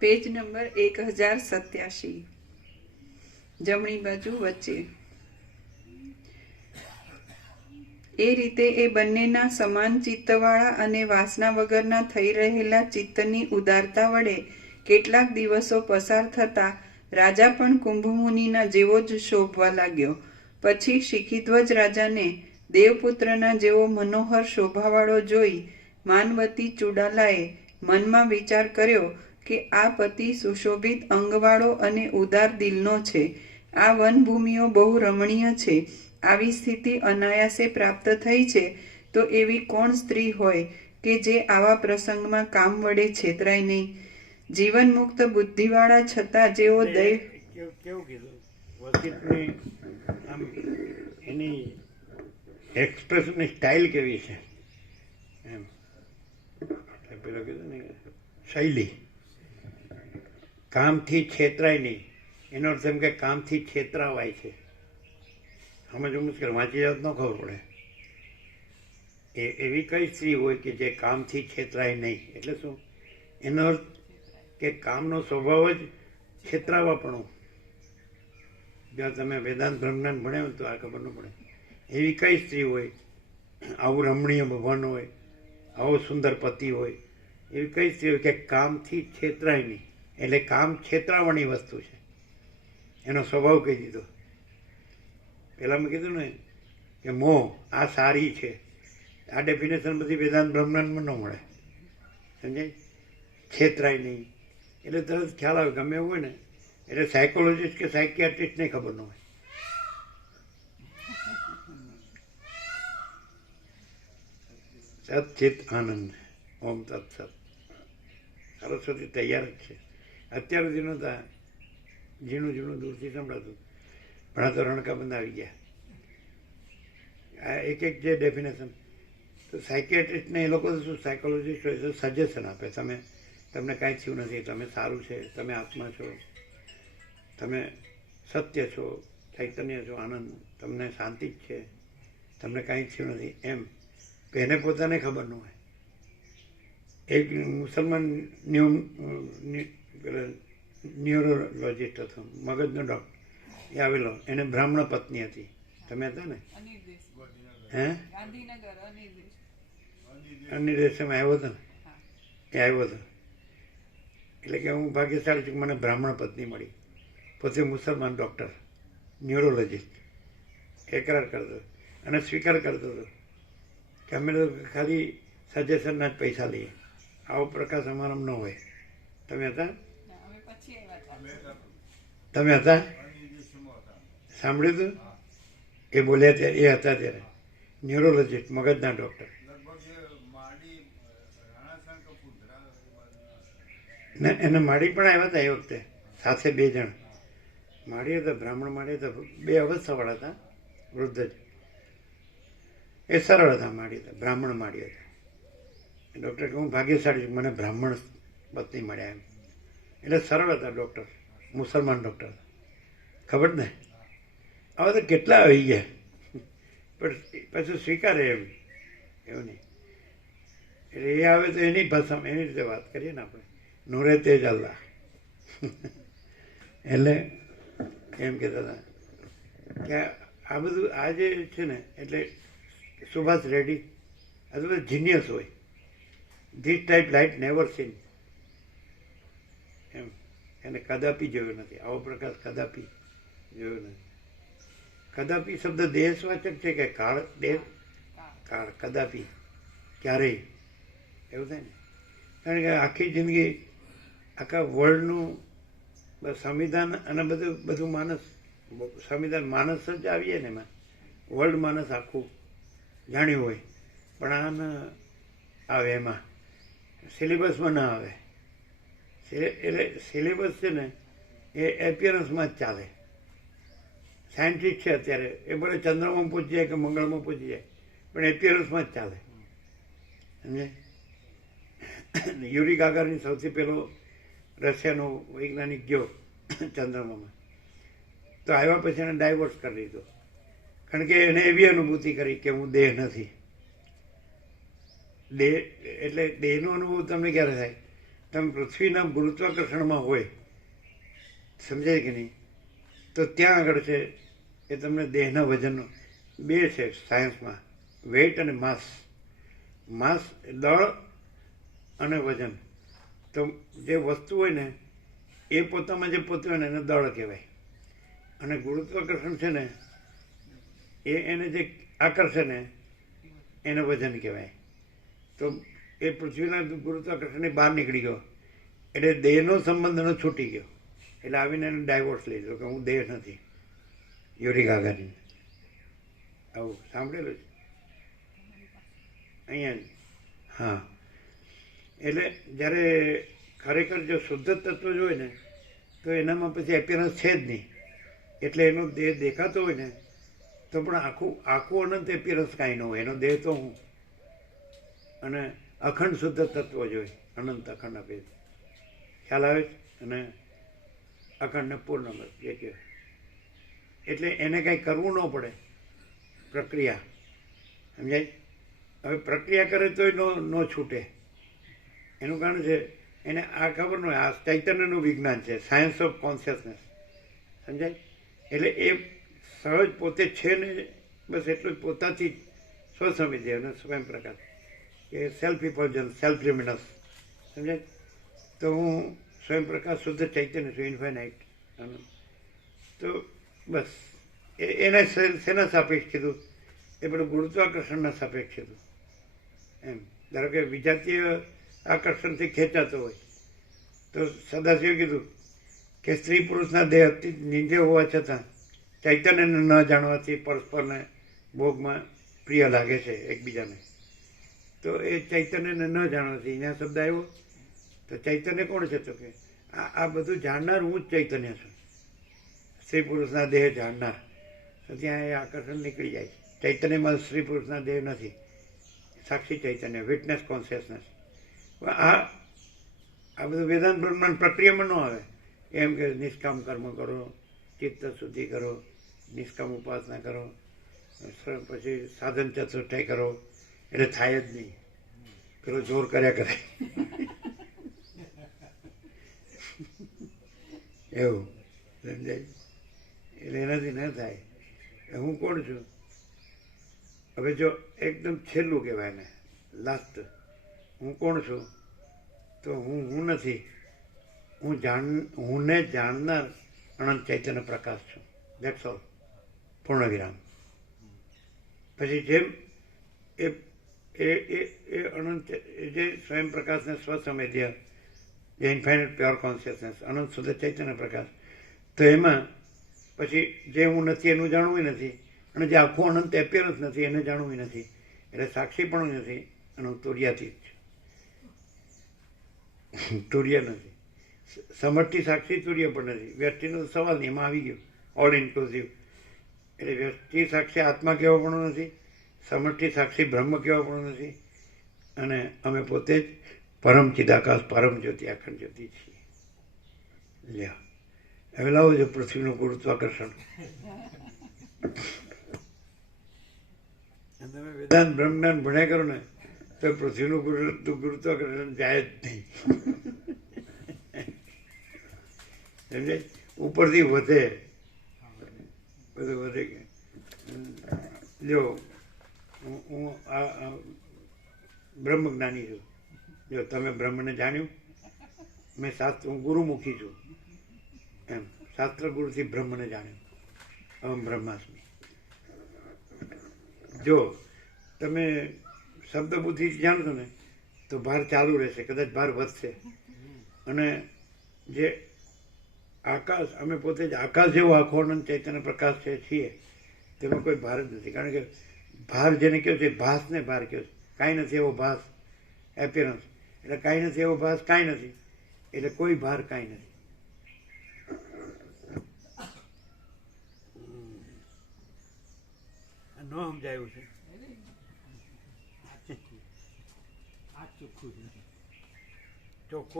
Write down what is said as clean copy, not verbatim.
Page number 1087, જમણી બાજુ વચ્ચે. એ રીતે એ બંનેના સમાન ચિત્તવાળા અને વાસના વગરના થઈ રહેલા ચિત્તની ઉદારતા વડે કેટલાક દિવસો પસાર થતા રાજા પણ કુંભમુનિના જેવો જ શોભવા લાગ્યો. પછી શિખીધ્વજ રાજાને દેવપુત્રના જેવો મનોહર શોભાવાળો જોઈ માનવતી ચુડાલાએ મનમાં વિચાર કર્યો કે આ પતિ સુશોભિત અંગવાળો અને ઉદાર દિલનો છે. આ વનભૂમિઓ બહુ રમણીય છે. આવી સ્થિતિ અનાયાસે પ્રાપ્ત થઈ છે તો એવી કોણ સ્ત્રી હોય કે જે આવા પ્રસંગમાં કામ વડે છેતરાય નહીં? જીવન મુક્ત બુદ્ધિવાળા છતાં જેઓ દૈવ કેવું કીધું વકીલની આમ એની એક્સપ્રેશનની સ્ટાઇલ કેવી છે એમ પેલો કીધું ને શૈલી. કામથી છેતરાય નહીં એનો અર્થ એમ કે કામથી છેતરાવાય છે. સમજવું મુશ્કેલ, વાંચી જાવ ન ખબર પડે. એવી કઈ સ્ત્રી હોય કે જે કામથી છેતરાય નહીં? એટલે શું એનો અર્થ કે કામનો સ્વભાવ જ છેતરાવાપણું. જો તમે વેદાંત બ્રહ્મજ્ઞાન ભણ્યા હોય તો આ ખબર ન પડે. એવી કઈ સ્ત્રી હોય, આવું રમણીય ભગવાન હોય, આવો સુંદર પતિ હોય, એવી કઈ સ્ત્રી હોય કે કામથી છેતરાય નહીં? એટલે કામ છેતરાવાની વસ્તુ છે, એનો સ્વભાવ કહી દીધો. પહેલાં મેં કીધું ને કે મોહ આ સારી છે, આ ડેફિનેશન બધી વેદાંત બ્રહ્મજ્ઞાનમાં ન મળે. સમજાય? છેતરાય નહીં એટલે તરત ખ્યાલ આવે. ગમે એવું હોય ને એટલે સાયકોલોજીસ્ટ કે સાયકિયાટ્રિસ્ટને ખબર ન હોય. સચ્ચિત આનંદ ઓમ તત્સત. સરસ્વતી તૈયાર જ છે. અત્યાર સુધી નહોતા, ઝીણું ઝીણું દૂરથી સંભળાતું, પણ આ તો રણકાબંધ આવી ગયા. આ એક એક જે ડેફિનેશન તો સાયકિયાટ્રિસ્ટને એ લોકો શું સાયકોલોજીસ્ટ હોય તો સજેશન આપે. તમને કાંઈ થયું નથી, તમે સારું છે, તમે આત્મા છો, તમે સત્ય છો, ચૈતન્ય છો, આનંદ, તમને શાંતિ જ છે, તમને કાંઈ થયું નથી એમ. તો એને પોતાને ખબર ન હોય. એક મુસલમાન ન્યુરોલોજિસ્ટ હતો, મગજનો ડૉક્ટર, એ આવેલો. એને બ્રાહ્મણ પત્ની હતી. તમે હતા ને? હે અનિર્દેશમાં આવ્યો હતો ને? એ આવ્યો હતો એટલે કે હું ભાગ્યશાળી છું, મને બ્રાહ્મણ પત્ની મળી. પોતે મુસલમાન ડૉક્ટર, ન્યુરોલોજિસ્ટ. એકરાર કરતો અને સ્વીકાર કરતો હતો કે અમે તો ખાલી સજેશનના જ પૈસા લઈએ, આવો પ્રકાશ અમારામાં ન હોય. તમે હતા? તમે હતા? સાંભળ્યું હતું? એ બોલ્યા ત્યારે, એ હતા ત્યારે ન્યુરોલોજિસ્ટ, મગજના ડૉક્ટર. ને એને માળી પણ આવ્યા હતા એ વખતે, સાથે 2 જણ માળી હતા, બ્રાહ્મણ માળી હતા. 2 અવસ્થાવાળા હતા, વૃદ્ધ જ. એ સરળ હતા માળી હતા, બ્રાહ્મણ માળી હતા. ડૉક્ટર કે હું ભાગ્યશાળી છું, મને બ્રાહ્મણ પત્ની મળ્યા એમ. એટલે સરળ હતા ડૉક્ટર, મુસલમાન ડૉક્ટર. ખબર ને? હવે તો કેટલા આવી ગયા, પણ પછી સ્વીકારે એમ, એવું નહીં. એટલે એ આવે તો એની ભાષામાં એની રીતે વાત કરીએ ને આપણે, નૂરે તેજ અલ્લાહ. એટલે એમ કહેતા હતા કે આ બધું આ જે છે ને, એટલે સુભાષ રેડ્ડી આ તો બધું જીનિયસ હોય. This type light never seen એમ. એને કદાપી જોયો નથી, આવો પ્રકાશ કદાપી જોયો નથી. કદાપી શબ્દ દેશવાચક છે કે કાળ? કાળ કદાપી, ક્યારેય, એવું થાય ને. કારણ કે આખી જિંદગી આખા વર્લ્ડનું સંવિધાન અને બધું માણસ, સંવિધાન માણસ જ આવીએ ને એમાં, વર્લ્ડ માણસ આખું જાણ્યું હોય, પણ આ ન આવે એમાં, સિલેબસમાં ના આવે. એટલે સિલેબસ છે ને એ એપિયરન્સમાં જ ચાલે. સાયન્ટિસ્ટ છે અત્યારે, એ ભલે ચંદ્રમાં પહોંચી જાય કે મંગળમાં પહોંચી જાય, પણ એપિયરન્સમાં જ ચાલે. સમજે? યુરી ગાગારની સૌથી પહેલો રશિયાનો વૈજ્ઞાનિક ગયો ચંદ્રમામાં, તો આવ્યા પછી એને ડાયવર્સ કરી દીધો. કારણ કે એને એવી અનુભૂતિ કરી કે હું દેહ નથી. દેહ એટલે દેહનો અનુભવ તમને ક્યારે થાય? તમે પૃથ્વીના ગુરુત્વાકર્ષણમાં હોય, સમજાય કે નહીં, તો ત્યાં આગળ છે એ તમને દેહના વજન બે છે સાયન્સમાં, વેઇટ અને માસ. માસ દળ અને વજન. તો જે વસ્તુ હોય ને એ પોતામાં જે પોતે હોય ને એને દળ કહેવાય, અને ગુરુત્વાકર્ષણ છે ને એને જે આકર્ષે ને એને વજન કહેવાય. તો એ પૃથ્વીના ગુરુત્વાકર્ષણની બહાર નીકળી ગયો એટલે દેહનો સંબંધ એનો છૂટી ગયો, એટલે આવીને એને ડાયવોર્સ લઈ લીધો કે હું દેહ નથી. યુરી ગાગાની આવું સાંભળેલું છે અહીંયા જ. હા, એટલે જ્યારે ખરેખર જો શુદ્ધ તત્વ જ હોય ને તો એનામાં પછી એપિયરન્સ છે જ નહીં, એટલે એનો દેહ દેખાતો હોય ને તો પણ આખું અનંત એપિયરન્સ કાંઈ ન હોય, એનો દેહ તો હું અને અખંડ શુદ્ધ તત્વ જ હોય, અનંત અખંડ આપે ખ્યાલ આવે છે. અને અખંડને પૂર્ણ જે કહેવાય, એટલે એને કાંઈ કરવું ન પડે, પ્રક્રિયા સમજાય. હવે પ્રક્રિયા કરે તોય ન છૂટે, એનું કારણ છે એને આ ખબર ન હોય, આ ચૈતન્યનું વિજ્ઞાન છે, સાયન્સ ઓફ કોન્શિયસનેસ, સમજાય. એટલે એ સહજ પોતે છે ને બસ એટલું જ પોતાથી જ સ્વસમિતિ અને સ્વયં પ્રકાશ, કે સેલ્ફ ઇફોલ્જન, સેલ્ફ લ્યુમિનસ, સમજાય. તો હું સ્વયં પ્રકાશ શુદ્ધ ચૈતન્ય છું, ઇન્ફાઇનાઇટ. તો બસ એના શેના સાપેક્ષ કીધું, એ બધું ગુરુત્વાકર્ષણના સાપેક્ષ કીધું. એમ ધારો કે વિજાતીય આકર્ષણથી ખેંચાતો હોય તો સદાશિવે કીધું કે સ્ત્રી પુરુષના દેહ અતિ નીચે હોવા છતાં ચૈતન્યને ન જાણવાથી પરસ્પરને ભોગમાં પ્રિય લાગે છે એકબીજાને. તો એ ચૈતન્યને ન જાણવાથી અહીંયા શબ્દ આવ્યો. તો ચૈતન્ય કોણ છે? તો કે આ બધું જાણનાર હું જ ચૈતન્ય છું, સ્ત્રી પુરુષના દેહ જાણનાર. તો ત્યાં એ આકર્ષણ નીકળી જાય છે. ચૈતન્યમાં સ્ત્રી પુરુષના દેહ નથી, સાક્ષી ચૈતન્ય, વિટનેસ કોન્શિયસનેસ. આ બધું વેદાંત બ્રહ્માંડ પ્રક્રિયામાં ન આવે. એમ કે નિષ્કામ કર્મ કરો, ચિત્ત શુદ્ધિ કરો, નિષ્કામ ઉપાસના કરો, પછી સાધન ચતુષ્ટય કરો, એટલે થાય જ નહીં. પેલો જોર કર્યા કરે એવું, સમજાય. એટલે એનાથી ન થાય. હું કોણ છું? હવે જો એકદમ છેલ્લું કહેવાય ને, લાસ્ટ, હું કોણ છું? તો હું નથી. હુંને જાણનાર અનંત ચૈતન્ય પ્રકાશ છું. That's all. પૂર્ણ વિરામ. પછી જેમ એ અનંત જે સ્વયં પ્રકાશને સ્વસંવેદ્ય, જે ઇન્ફાઇનાઇટ પ્યોર કોન્શિયસનેસ, અનંત શુદ્ધ ચૈતન્ય પ્રકાશ, તો એમાં પછી જે હું નથી એનું જાણવું નથી, અને જે આખું અનંત એપિયરન્સ નથી એને જાણવું નથી. એટલે સાક્ષી પણ નથી અને હું તુર્યાતીત છું. તુર્ય નથી, સમષ્ટિ સાક્ષી તુર્ય પણ નથી. વ્યષ્ટિનો સવાલ નહીં, એમાં આવી ગયો ઓલ ઇન્ક્લુઝિવ. એટલે વ્યષ્ટિ સાક્ષી આત્મા કેવો પણ નથી, સમષ્ટિ સાક્ષી બ્રહ્મ કેવો પણ નથી, અને અમે પોતે જ પરમ ચિદાકાશ, પરમ જ્યોતિ, અખંડ જ્યોતિ છીએ. લ્યો હવે લાવો છો પૃથ્વીનું ગુરુત્વાકર્ષણ. તમે વેદાંત બ્રહ્મજ્ઞાન ભણ્યા કરો ને તો પૃથ્વીનું ગુરુત્વાકર્ષણ જાય જ નહીં. સમજાય? ઉપરથી વધે, બધું વધે. જો હું આ બ્રહ્મજ્ઞાની છું. જો તમે બ્રહ્મને જાણ્યું, મેં શાસ્ત્ર, હું ગુરુમુખી છું. એમ શાસ્ત્ર ગુરુથી બ્રહ્મને જાણ્યું. અહમ બ્રહ્માસ્મિ. જો તમે શબ્દ બુદ્ધિ જાણશો ને તો ભાર ચાલુ રહેશે, કદાચ ભાર વધશે. અને જે આકાશ, અમે પોતે જ આકાશ જેવો આખો અનંત ચૈતન્ય પ્રકાશ છે છીએ, તેમાં કોઈ ભાર જ નથી. કારણ કે ભાર જેને કહ્યું છે, ભાસને ભાર કહ્યો છે. કાંઈ નથી એવો ભાસ, એપિયરન્સ. એટલે કાંઈ નથી એવો ભાસ, કાંઈ નથી. એટલે કોઈ ભાર કાંઈ નથી. ન સમજાયું છે ચોખ્ખું.